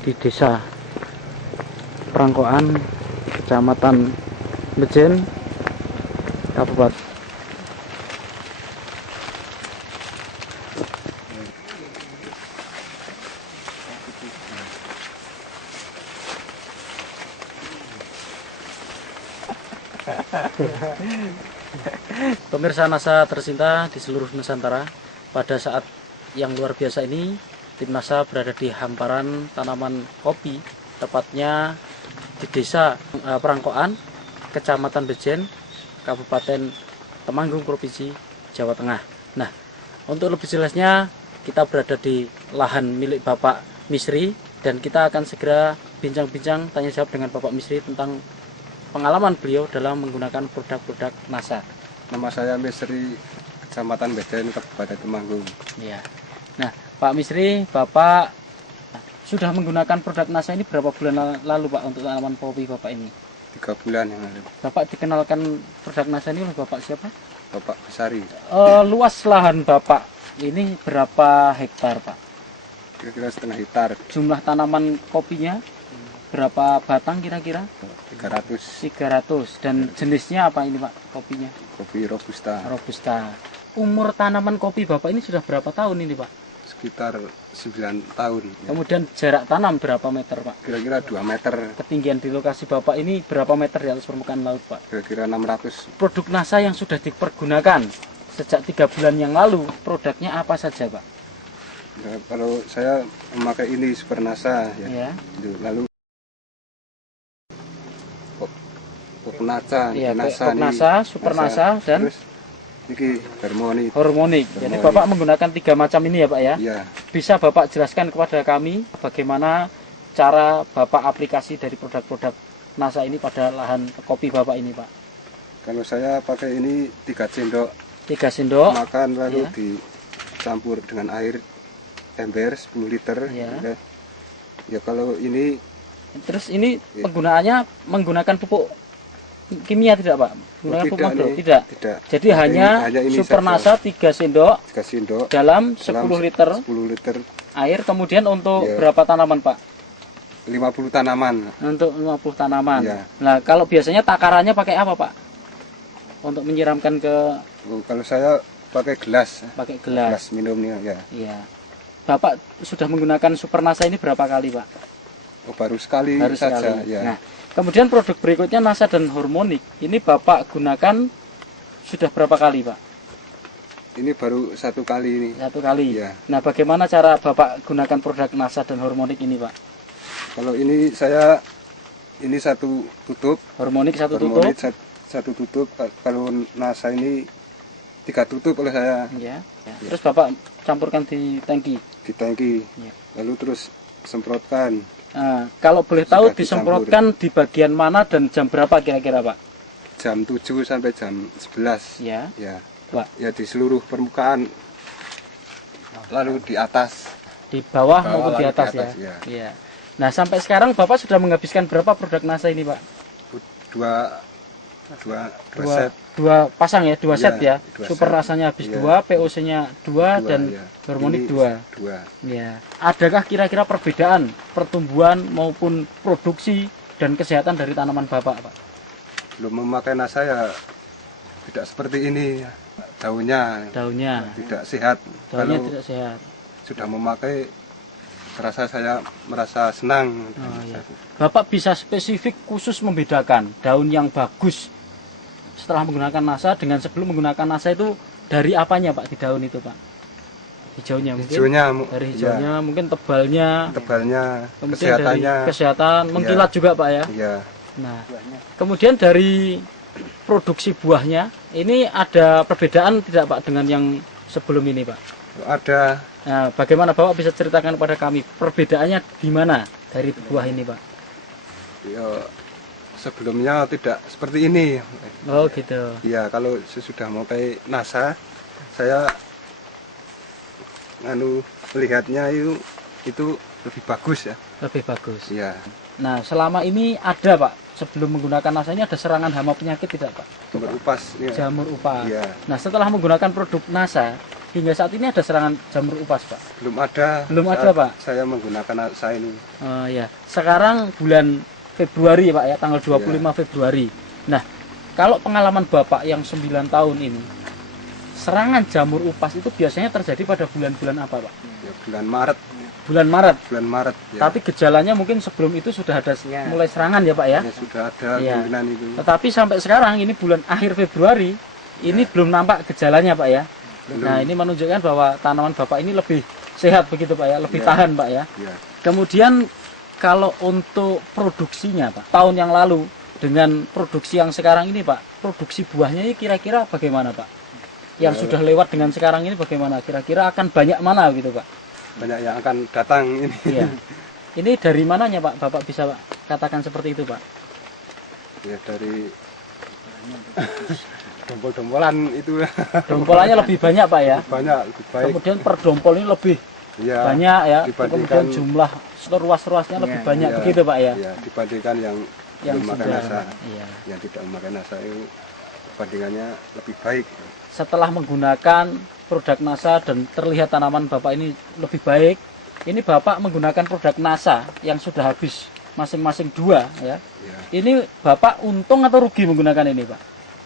Di Desa Prangkoan, Kecamatan Bejen, Kabupaten. Pemirsa NASA tercinta di seluruh Nusantara, pada saat yang luar biasa ini, tim NASA berada di hamparan tanaman kopi, tepatnya di Desa Prangkoan, Kecamatan Bejen, Kabupaten Temanggung, Provinsi Jawa Tengah. Nah, untuk lebih jelasnya, kita berada di lahan milik Bapak Misri, dan kita akan segera bincang-bincang tanya jawab dengan Bapak Misri tentang pengalaman beliau dalam menggunakan produk-produk NASA. Nama saya Misri, Kecamatan Bejen, Kabupaten Temanggung. Ya. Nah, Pak Misri, Bapak sudah menggunakan produk NASA ini berapa bulan lalu, Pak, untuk tanaman kopi Bapak ini? 3 bulan yang lalu. Bapak dikenalkan produk NASA ini oleh Bapak siapa? Bapak Besari. Luas lahan Bapak ini berapa hektar, Pak? Kira-kira setengah hektar. Jumlah tanaman kopinya berapa batang kira-kira? 300. Dan jenisnya apa ini, Pak, kopinya? Kopi Robusta. Robusta. Umur tanaman kopi Bapak ini sudah berapa tahun ini, Pak? Sekitar 9 tahun. Kemudian jarak tanam berapa meter, Pak? Kira-kira 2 meter. Ketinggian di lokasi Bapak ini berapa meter di atas permukaan laut, Pak? Kira-kira 600. Produk NASA yang sudah dipergunakan sejak 3 bulan yang lalu, produknya apa saja, Pak? Nah, kalau saya memakai ini Super NASA Ya. Lalu Poknasa, Iya, NASA, NASA, Super NASA, dan terus ini Hormonik. Jadi Bapak menggunakan 3 macam ini ya, Pak ya? Iya. Bisa Bapak jelaskan kepada kami bagaimana cara Bapak aplikasi dari produk-produk NASA ini pada lahan kopi Bapak ini, Pak? Kalau saya pakai ini 3 sendok 3 sendok makan, lalu ya, dicampur dengan air ember 10 liter. Ya. Ya kalau ini terus ini penggunaannya menggunakan pupuk kimia tidak, Pak? Menggunakan pupuk makro? Tidak. Jadi hanya Super NASA 3 sendok, 3 sendok dalam 10 liter 10 liter air. Kemudian untuk ya, berapa tanaman, Pak? 50 tanaman. Untuk 50 tanaman. Ya. Nah, kalau biasanya takarannya pakai apa, Pak? Untuk menyiramkan ke... Kalau saya pakai gelas. Pakai gelas. Gelas minumnya, ya. Iya. Bapak sudah menggunakan Super NASA ini berapa kali, Pak? Oh, baru sekali Baru saja. sekali. Ya. Nah, kemudian produk berikutnya NASA dan Hormonik. Ini Bapak gunakan sudah berapa kali, Pak? Ini baru 1 kali ini. 1 kali. Ya. Nah, bagaimana cara Bapak gunakan produk NASA dan Hormonik ini, Pak? Kalau ini saya ini 1 tutup. Hormonik 1 tutup. Hormonik 1 tutup. Kalau NASA ini 3 tutup oleh saya. Ya. Terus Bapak campurkan di tangki. Di tangki. Ya. Lalu terus semprotkan. Nah, kalau boleh tahu Sudah disemprotkan di bagian mana dan jam berapa kira-kira, Pak? Jam 7 sampai jam 11. Ya. Ya. Pak. Ya, di seluruh permukaan. Lalu di atas. Di bawah maupun di atas, ya. ya. Iya. Nah, sampai sekarang Bapak sudah menghabiskan berapa produk NASA ini, Pak? Dua set. 2 pasang ya, 2 set ya. 2 Super set. rasanya habis Iya. 2, POC-nya 2 dan ya. Hormonik Ini 2. 2. Ya. Adakah kira-kira perbedaan pertumbuhan maupun produksi dan kesehatan dari tanaman Bapak, Pak? Belum memakai NASA ya tidak seperti ini. Daunnya tidak sehat. Daunnya Kalau tidak sehat. sudah memakai, saya merasa senang. Oh, ya. Bapak bisa spesifik khusus membedakan daun yang bagus setelah menggunakan NASA dengan sebelum menggunakan NASA itu dari apanya, Pak, di daun itu, Pak? Hijaunya mungkin. Dari hijaunya, ya. Mungkin tebalnya, kemudian kesehatannya, dari kesehatan, mengkilat ya. Juga, Pak ya. Ya. Nah, kemudian dari produksi buahnya ini ada perbedaan tidak, Pak, dengan yang sebelum ini, Pak? Ada. Nah, bagaimana Bapak bisa ceritakan kepada kami perbedaannya di mana dari buah ini, Pak? Ya, sebelumnya tidak seperti ini. Oh, gitu. Ya, kalau sesudah memakai NASA, saya melihatnya itu lebih bagus ya. Lebih bagus. Ya. Nah, selama ini ada, Pak, sebelum menggunakan NASA ini ada serangan hama penyakit tidak, Pak? Jamur upas. Ya. Jamur upas. Ya. Nah, setelah menggunakan produk NASA, hingga saat ini ada serangan jamur upas, Pak? Belum ada. Belum ada, Pak? Saya menggunakan nasa ini. Oh ya. Sekarang bulan Februari, Pak ya, tanggal 25 Februari. Nah, kalau pengalaman Bapak yang 9 tahun ini, serangan jamur upas itu biasanya terjadi pada bulan-bulan apa, Pak? Ya, bulan Maret. Bulan Maret. Bulan Maret. Ya. Tapi gejalanya mungkin sebelum itu sudah ada mulai serangan ya, Pak ya? Ya, sudah ada Ya. kemungkinan itu. Tetapi sampai sekarang ini bulan akhir Februari, ini belum nampak gejalanya, Pak ya? Belum. Nah, ini menunjukkan bahwa tanaman Bapak ini lebih sehat begitu, Pak ya? Lebih tahan, Pak ya? Ya. Kemudian kalau untuk produksinya, Pak, tahun yang lalu dengan produksi yang sekarang ini, Pak, produksi buahnya ini kira-kira bagaimana, Pak? Yang sudah lewat dengan sekarang ini bagaimana? Kira-kira akan banyak mana gitu, Pak? Banyak yang akan datang ini. Iya. Ini dari mananya, Pak? Bapak bisa Pak, katakan seperti itu, Pak? Ya, dari dompol-dompolan itu. Dompolannya lebih banyak, Pak ya? Banyak, lebih baik. Kemudian per dompol ini lebih Ya, banyak ya. dibandingkan- Kemudian jumlah ruas-ruasnya lebih banyak ya, begitu, Pak ya? Ya, dibandingkan yang memakai sudah, nasa. iya. Yang tidak memakai nasa itu perbandingannya lebih baik. Setelah menggunakan produk NASA dan terlihat tanaman Bapak ini lebih baik, ini Bapak menggunakan produk NASA yang sudah habis masing-masing 2 ya. Ya. Ini Bapak untung atau rugi menggunakan ini, Pak?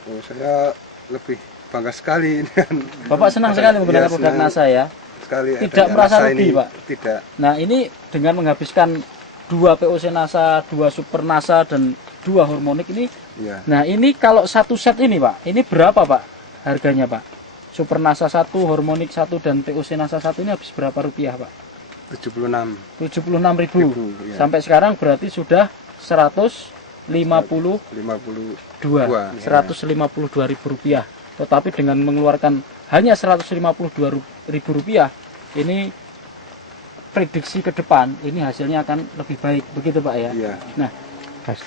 Oh, saya lebih bangga sekali dengan Bapak senang sekali menggunakan Ya, produk senang NASA ya. sekali. Tidak adanya merasa nasa rugi, ini. Pak? Tidak. Nah, ini dengan menghabiskan 2 POC NASA, 2 Super NASA dan 2 Hormonik ini. Ya. Nah, ini kalau satu set ini, Pak, ini berapa, Pak? Harganya, Pak? Super NASA 1, Hormonik 1 dan POC NASA 1 ini habis berapa rupiah, Pak? 76. 76.000. Ya. Sampai sekarang berarti sudah 152 52. 152.000 rupiah. Tetapi dengan mengeluarkan hanya 152.000 rupiah, ini prediksi ke depan ini hasilnya akan lebih baik, begitu Pak ya? Iya. Nah,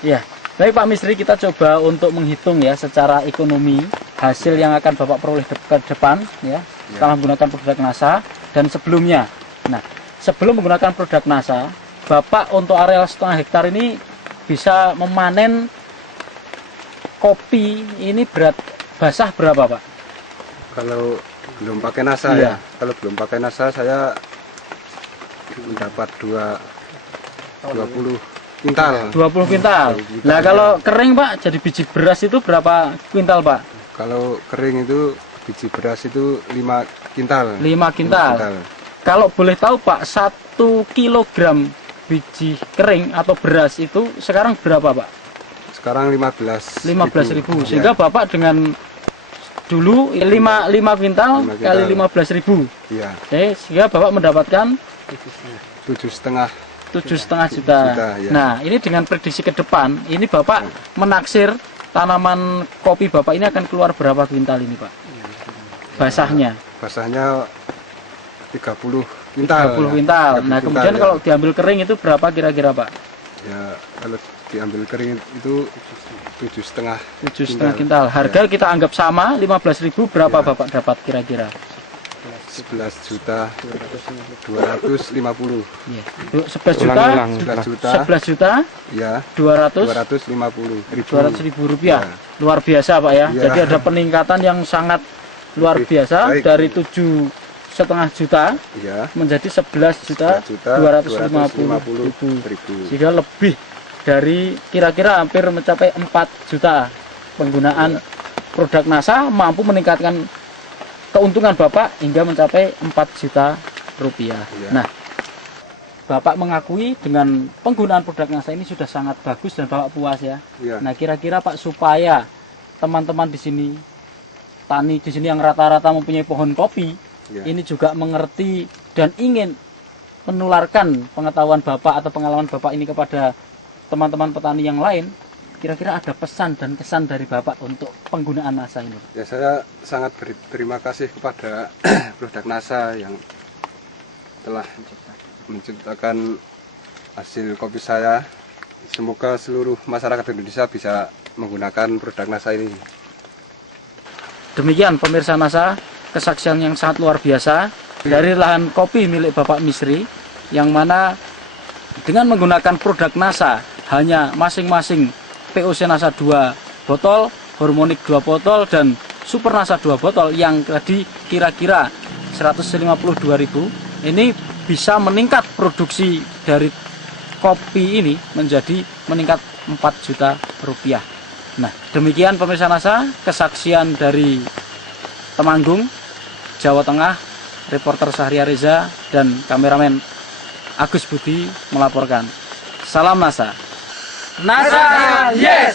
ya. Baik Pak Misri, kita coba untuk menghitung ya secara ekonomi hasil yang akan Bapak peroleh ke depan ya, setelah menggunakan produk NASA dan sebelumnya. Nah, sebelum menggunakan produk NASA, Bapak untuk areal 1,5 hektar ini bisa memanen kopi ini berat basah berapa, Pak? Kalau belum pakai nasa Iya. ya. Kalau belum pakai nasa saya mendapat 20 kuintal. 20 kuintal. Nah, kalau kering, Pak, jadi biji beras itu berapa kuintal, Pak? Kalau kering itu biji beras itu 5 kuintal. 5 kuintal. Kalau boleh tahu, Pak, 1 kilogram biji kering atau beras itu sekarang berapa, Pak? Sekarang 15.000. Sehingga Bapak dengan dulu 5 kuintal 5 kali kuintal. 15.000. Iya. Sehingga Bapak mendapatkan 7,5 7,5 juta. Juta, ya. Nah, ini dengan prediksi ke depan, ini Bapak menaksir tanaman kopi Bapak ini akan keluar berapa kuintal ini, Pak? Basahnya basahnya 30 kuintal. 30 kuintal. 30 Nah, kemudian ya. kalau diambil kering itu berapa kira-kira, Pak? Ya, kalau diambil kering itu 7,5 7,5 kuintal. Harga kita anggap sama, 15.000, berapa Ya. Bapak dapat kira-kira? 11.250. Iya. 11 juta, 11 juta 11 juta ya 250.000 250.000 rupiah. Ya. Luar biasa, Pak ya. Iya. Jadi ada peningkatan yang sangat luar Lebih biasa baik. dari 7,5 juta ya menjadi 11 juta 250.000. Sehingga lebih dari kira-kira hampir mencapai 4 juta penggunaan produk NASA mampu meningkatkan keuntungan Bapak hingga mencapai 4 juta rupiah. Iya. Nah, Bapak mengakui dengan penggunaan produk NASA ini sudah sangat bagus dan Bapak puas ya. ya. Nah, kira-kira Pak, supaya teman-teman di sini, tani di sini yang rata-rata mempunyai pohon kopi, Ya. ini juga mengerti dan ingin menularkan pengetahuan Bapak atau pengalaman Bapak ini kepada teman-teman petani yang lain, kira-kira ada pesan dan kesan dari Bapak untuk penggunaan NASA ini? Ya, saya sangat berterima kasih kepada produk NASA yang telah menciptakan hasil kopi saya. Semoga seluruh masyarakat Indonesia bisa menggunakan produk NASA ini. Demikian pemirsa NASA, kesaksian yang sangat luar biasa dari lahan kopi milik Bapak Misri, yang mana dengan menggunakan produk NASA hanya masing-masing POC NASA 2 botol, Hormonik 2 botol, dan Super NASA 2 botol yang tadi kira-kira 152.000, ini bisa meningkat produksi dari kopi ini menjadi meningkat 4 juta rupiah. Nah, demikian pemirsa NASA, kesaksian dari Temanggung, Jawa Tengah, reporter Sahria Reza dan kameramen Agus Budi melaporkan. Salam NASA. NASA, yes!